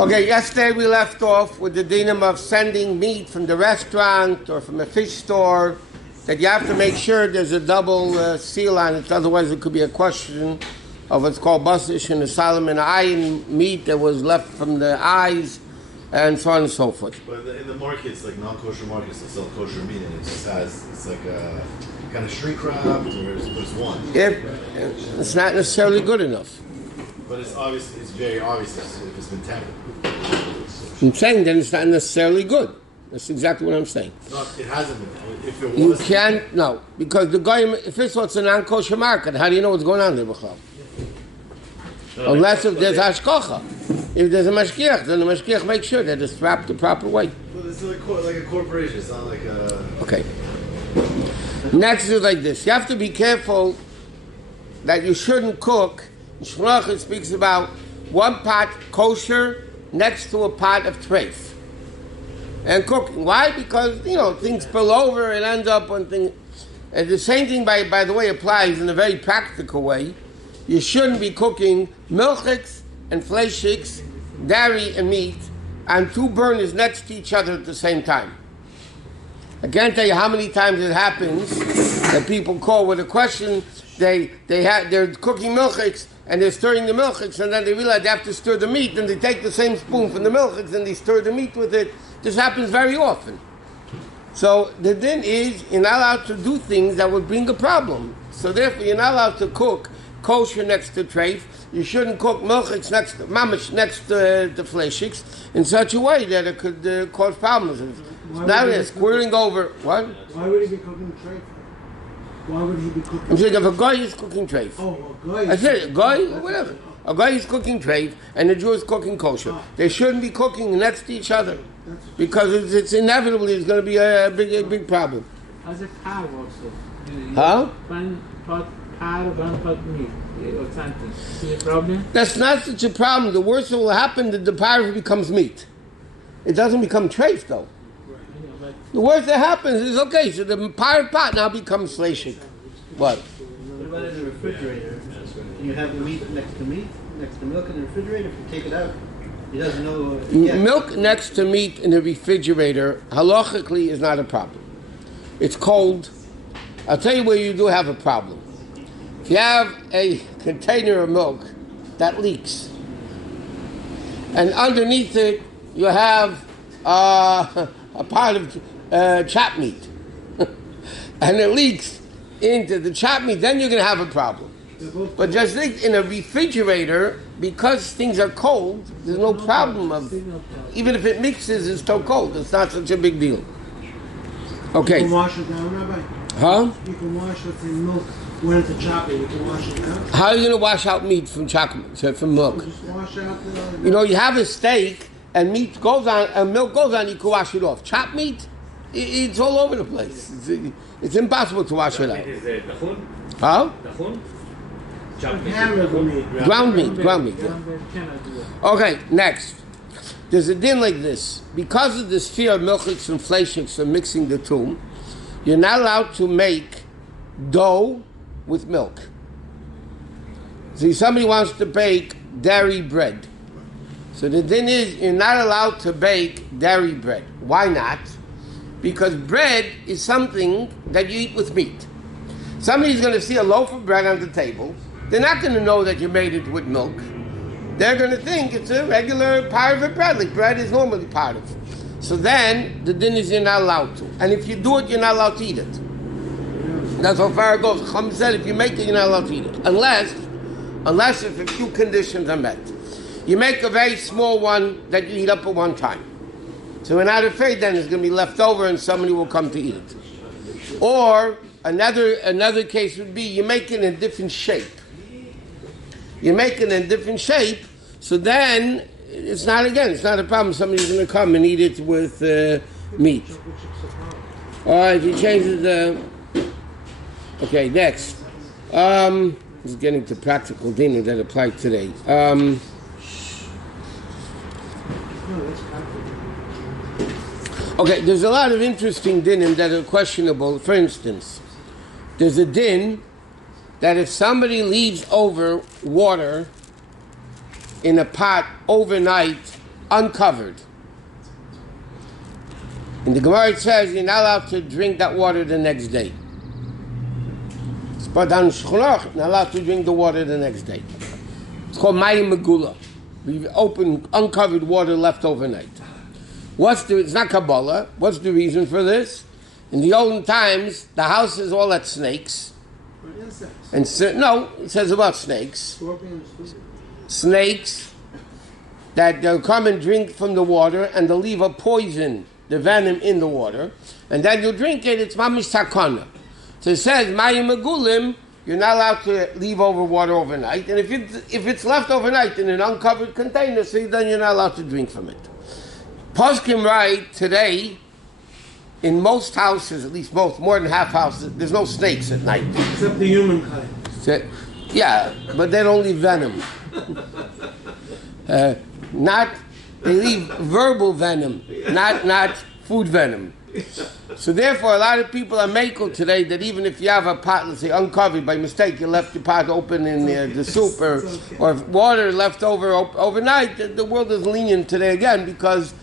Okay, yesterday we left off with the dinim of sending meat from the restaurant or from a fish store, that you have to make sure there's a double seal on it, otherwise it could be a question of what's called basish and Solomon eye meat that was left from the eyes, and so on and so forth. But in the markets, like non-kosher markets that sell kosher meat, and it just has, it's like a kind of shrink wrapped, or it's one. It's not necessarily good enough. But it's obvious, it's very obvious if it's been tampered. I'm saying that it's not necessarily good. That's exactly what I'm saying. No, it hasn't been. If it was, you can't, no, because the guy, first of all, it's a non-kosher market. How do you know what's going on there, B'chal? Unless if there's hashkocha. If there's a mashgiach, then the mashgiach makes sure that it's wrapped the proper way. But it's like a corporation. It's not like a... Okay. Next is like this. You have to be careful that you shouldn't cook. Shulchan speaks about one pot kosher next to a pot of treif. And cooking. Why? Because, things spill over and ends up on things. And the same thing, by the way, applies in a very practical way. You shouldn't be cooking milchiks and fleishiks, dairy and meat, on two burners next to each other at the same time. I can't tell you how many times it happens that people call with a question. They're cooking milchiks and they're stirring the milchiks, and then they realize they have to stir the meat, and they take the same spoon from the milchiks and they stir the meat with it. This happens very often. So the din is you're not allowed to do things that would bring a problem. So therefore you're not allowed to cook kosher next to treif. You shouldn't cook milchiks next to mamish next to the fleishiks in such a way that it could cause problems. Now they're squirting over what? Why would he be cooking treif? Why would he be cooking? I'm saying if a guy is cooking treif. Oh, a guy. I said a guy, whatever. A guy is cooking treif and a Jew is cooking kosher. They shouldn't be cooking next to each other because it's inevitably it's going to be a big problem. As a cow also. Huh? One pot meat or something. Is it a problem? That's not such a problem. The worst that will happen that the parve becomes meat. It doesn't become treif though. The worst that happens is okay. So the parve pot now becomes fleishik. What? What about in the refrigerator? You have the meat next to milk in the refrigerator. If you take it out, he doesn't know. Milk next to meat in the refrigerator, halachically, is not a problem. It's cold. I'll tell you where you do have a problem. If you have a container of milk that leaks, and underneath it you have a part of chopped meat, and it leaks into the chopped meat, then you're going to have a problem. But just think, in a refrigerator, because things are cold, there's no problem of, even if it mixes, it's still cold. It's not such a big deal. Okay. You can wash it down, Rabbi? Huh? You can wash it in milk. When it's a choppy, you can wash it down. How are you going to wash out meat from from milk? Just wash out the... You have a steak, and meat goes on, and milk goes on, you can wash it off. Chopped meat, it's all over the place. It's impossible to wash it out. Huh? Ground meat. Yeah. Okay, next. There's a din like this. Because of this fear of milchiks and fleishiks and mixing the two, you're not allowed to make dough with milk. See, somebody wants to bake dairy bread. So the din is you're not allowed to bake dairy bread. Why not? Because bread is something that you eat with meat. Somebody's going to see a loaf of bread on the table. They're not going to know that you made it with milk. They're going to think it's a regular part of bread, like bread is normally part of. So then, the din is you're not allowed to. And if you do it, you're not allowed to eat it. That's how far it goes. Chum said, if you make it, you're not allowed to eat it. Unless if a few conditions are met. You make a very small one that you eat up at one time. So we're not afraid then it's going to be left over and somebody will come to eat it. Or, another case would be you make it in a different shape. You make it in a different shape, so then it's not a problem. Somebody's going to come and eat it with meat. All right, he changes the... Okay, next. He's getting to practical dinim that apply today. Okay, there's a lot of interesting dinim that are questionable. For instance, there's a din that if somebody leaves over water in a pot overnight uncovered. In the Gemara it says you're not allowed to drink that water the next day. But on Shulchan Aruch, not allowed to drink the water the next day. It's called Mayim Megula. We've opened uncovered water left overnight. It's not Kabbalah. What's the reason for this? In the olden times, the houses all had snakes. And no, it says about snakes. Snakes that they'll come and drink from the water and they'll leave a poison, the venom in the water, and then you drink it, it's mamish takana. So it says, Mayim Megulim, you're not allowed to leave over water overnight, and if it's left overnight in an uncovered container, so then you're not allowed to drink from it. Poskim write today, in most houses, at least more than half houses, there's no snakes at night. Except the humankind. So, yeah, but they don't leave venom. They leave verbal venom, not food venom. So therefore, a lot of people are makel today that even if you have a pot, let's say uncovered by mistake, you left your pot open in the soup or water left over overnight, the world is lenient today again because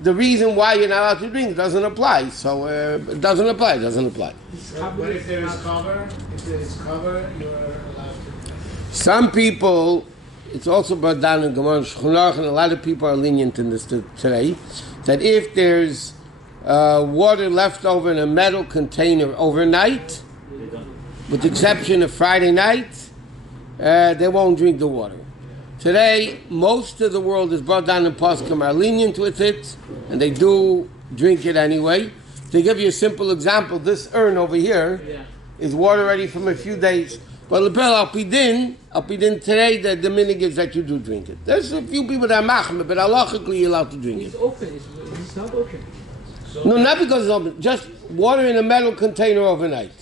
the reason why you're not allowed to drink doesn't apply. So it doesn't apply. But if there is cover, you are allowed to. Some people, it's also brought down in Gemara Shulchan Aruch, and a lot of people are lenient in this today, that if there's water left over in a metal container overnight, with the exception of Friday night, they won't drink the water. Today, most of the world is brought down in Poskim are lenient with it, and they do drink it anyway. To give you a simple example, this urn over here is water ready from a few days. But Lepel Alpidin today, the minig is that you do drink it. There's a few people that are machmir, but halachically you're allowed to drink It's it. open. It's not open. No, not because it's open. Just water in a metal container overnight.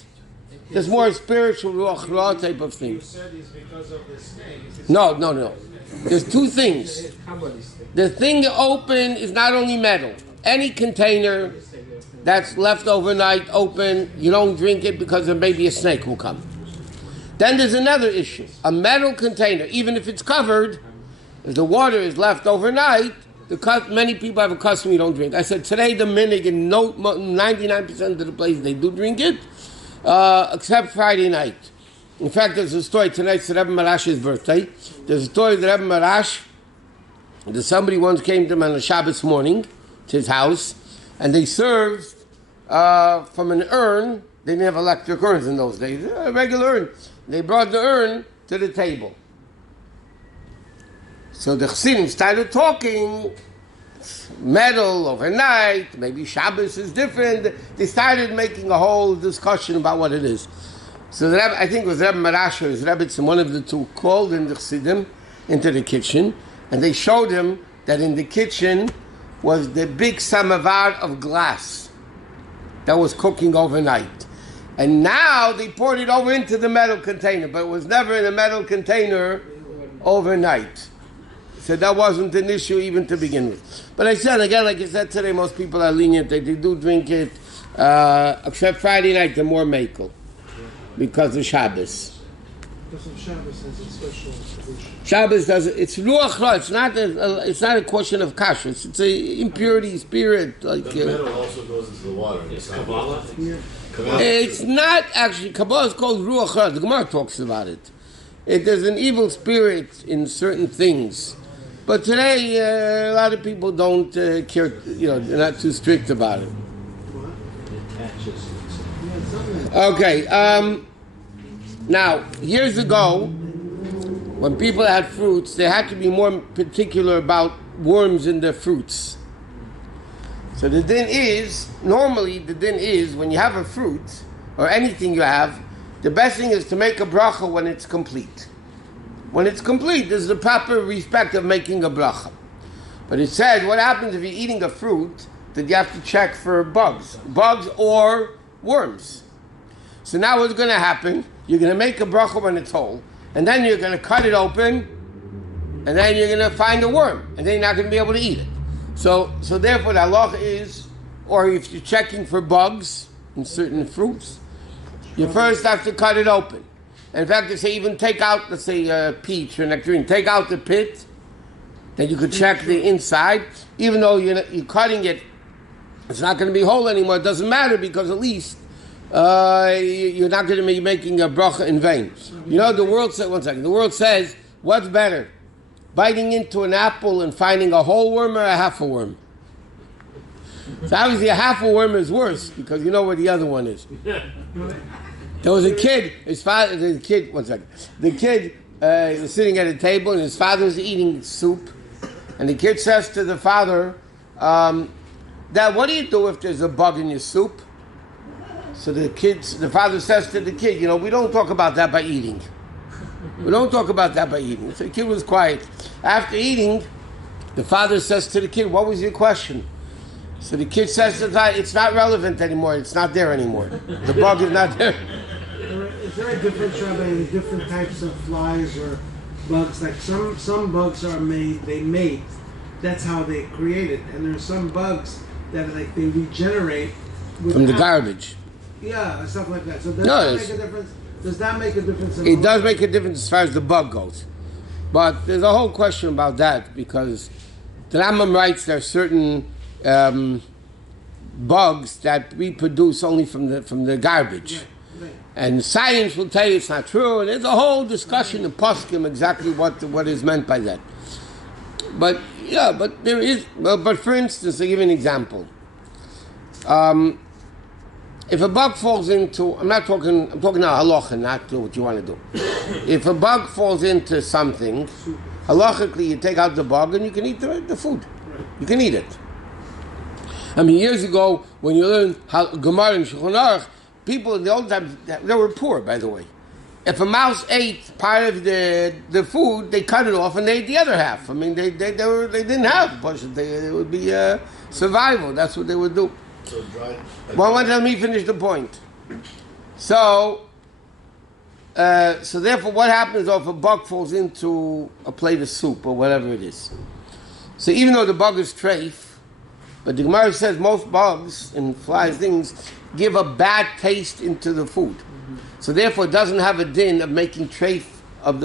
There's more spiritual ruach ra type of thing. You said it's because of the snake. No. There's two things. The thing open is not only metal. Any container that's left overnight open, you don't drink it because there may be a snake will come. Then there's another issue. A metal container, even if it's covered, if the water is left overnight, many people have a custom you don't drink. I said today the minig in 99% of the places they do drink it, except Friday night. In fact, there's a story, tonight's Rebbe Marash's birthday. There's a story that Rebbe Marash, that somebody once came to him on a Shabbos morning, to his house, and they served from an urn. They didn't have electric urns in those days, a regular urn. They brought the urn to the table. So the Chassidim started talking, metal overnight, maybe Shabbos is different. They started making a whole discussion about what it is. So the Rebbe, I think it was Rebbe Marash or his Rebbe, one of the two, called in the Chassidim into the kitchen, and they showed him that in the kitchen was the big samovar of glass that was cooking overnight. And now they poured it over into the metal container, but it was never in a metal container overnight. So that wasn't an issue even to begin with. But I said, again, like I said today, most people are lenient. They do drink it, except Friday night, they're more makel because of Shabbos. Because of Shabbos has a special solution. Shabbos does it. It's ruach ra. It's not a question of kashrus. It's a impurity, spirit. Like the metal also goes into the water. It's Kabbalah. it's not actually Kabbalah. It's called ruach ra. The Gemara talks about it. There's an evil spirit in certain things, but today a lot of people don't care. They're not too strict about it. Okay. Now, years ago, when people had fruits, they had to be more particular about worms in their fruits. So the din is, when you have a fruit, or anything you have, the best thing is to make a bracha when it's complete. When it's complete, there's the proper respect of making a bracha. But it says, what happens if you're eating a fruit that you have to check for bugs or worms? So now what's going to happen? You're going to make a bracha when it's whole, and then you're going to cut it open, and then you're going to find a worm, and then you're not going to be able to eat it. So therefore the halacha is, or if you're checking for bugs in certain fruits, you first have to cut it open. And in fact, they say even take out, let's say peach or nectarine, take out the pit, that you could check the inside, even though you're cutting it, it's not going to be whole anymore. It doesn't matter because at least you're not going to be making a bracha in vain. You know, the world says, one second, the world says, what's better? Biting into an apple and finding a whole worm or a half a worm? So obviously a half a worm is worse because you know where the other one is. There was a kid, the kid was sitting at a table and his father was eating soup, and the kid says to the father, Dad, what do you do if there's a bug in your soup? So the father says to the kid, you know, we don't talk about that by eating. We don't talk about that by eating. So the kid was quiet. After eating, the father says to the kid, what was your question? So the kid says to the father, it's not relevant anymore. It's not there anymore. The bug is not there. Is there a difference, Rabbi, in different types of flies or bugs? Like some bugs are made, they mate. That's how they create it. And there's some bugs that like they regenerate from the garbage. Yeah, stuff like that. So does that make a difference? Does that make a difference? It does make a difference as far as the bug goes. But there's a whole question about that because the Rambam writes there are certain bugs that reproduce only from the garbage. Right. And science will tell you it's not true, and there's a whole discussion in Poskim exactly what is meant by that. But yeah, but there is. But for instance, I'll give you an example. If a bug falls into, I'm talking now halacha, not to what you want to do. If a bug falls into something, halachically you take out the bug and you can eat the food. You can eat it. I mean, years ago, when you learned Gemara and Shulchan Aruch, people in the old times, they were poor, by the way. If a mouse ate part of the food, they cut it off and they ate the other half. I mean, they didn't have, but it would be survival. That's what they would do. So dry. Well, let me finish the point. So therefore, what happens if a bug falls into a plate of soup or whatever it is? So even though the bug is treif, but the Gemara says most bugs and flies things give a bad taste into the food. Mm-hmm. So therefore, it doesn't have a din of making treif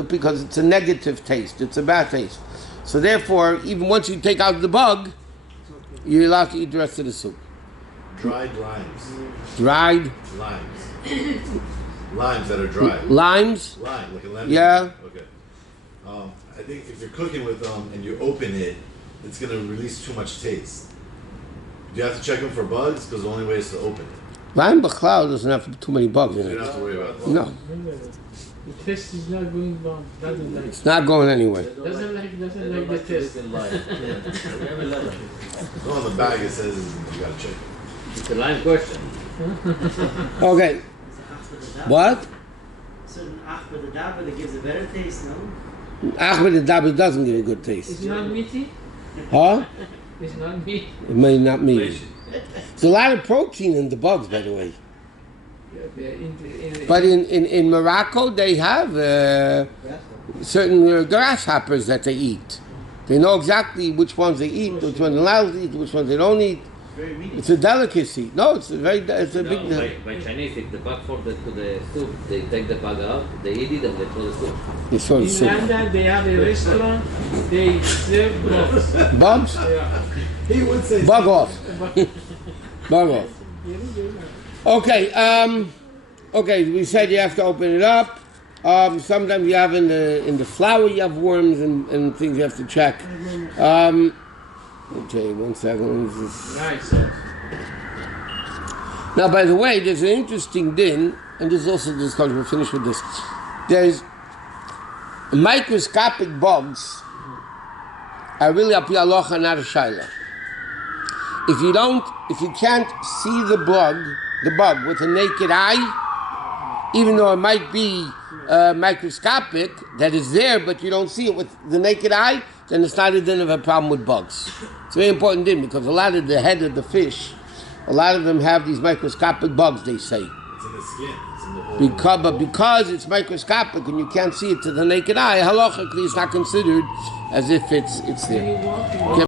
because it's a negative taste. It's a bad taste. So therefore, even once you take out the bug, you're allowed to eat the rest of the soup. Dried limes. Dried? Limes. Limes that are dry. Limes? Lime, like a lemon. Yeah. Okay. I think if you're cooking with them and you open it, it's going to release too much taste. Do you have to check them for bugs? Because the only way is to open it. Lime b'chlal doesn't have too many bugs in it. You don't have to worry about that. No. The taste is not going down. Doesn't like. It's not going anywhere. Doesn't like the taste. Go on the bag, it says you got to check it. It's a line question. Okay. What? Certain ach with the dabba that gives a better taste, no? Ach with the dabba doesn't give a good taste. It's not meaty. Huh? It's not meat. It may not mean. There's a lot of protein in the bugs, by the way. But in Morocco, they have certain grasshoppers that they eat. They know exactly which ones they eat, which ones they're allowed to eat, which ones they don't eat. It's a delicacy. No, it's a big. By Chinese, if the bug falls to the soup, they take the bug out, they eat it, and they throw the soup. They throw the In soup. London, they have a restaurant. They serve bugs. Bugs? Yeah. He would say Bug off. Bug off. Okay. Okay. We said you have to open it up. Sometimes you have in the flour you have worms and things you have to check. Okay, 1 second. Nice. Now, by the way, there's an interesting din, and this is also the discussion. We'll finish with this. There's microscopic bugs are really api halacha, not a shayla. If you can't see the bug with a naked eye, even though it might be microscopic, that is there, but you don't see it with the naked eye, then it's not a din of a problem with bugs. It's a very important din because a lot of the head of the fish, a lot of them have these microscopic bugs, they say. It's in the skin. It's in the whole Because it's microscopic and you can't see it to the naked eye, halachically it's not considered as if it's there.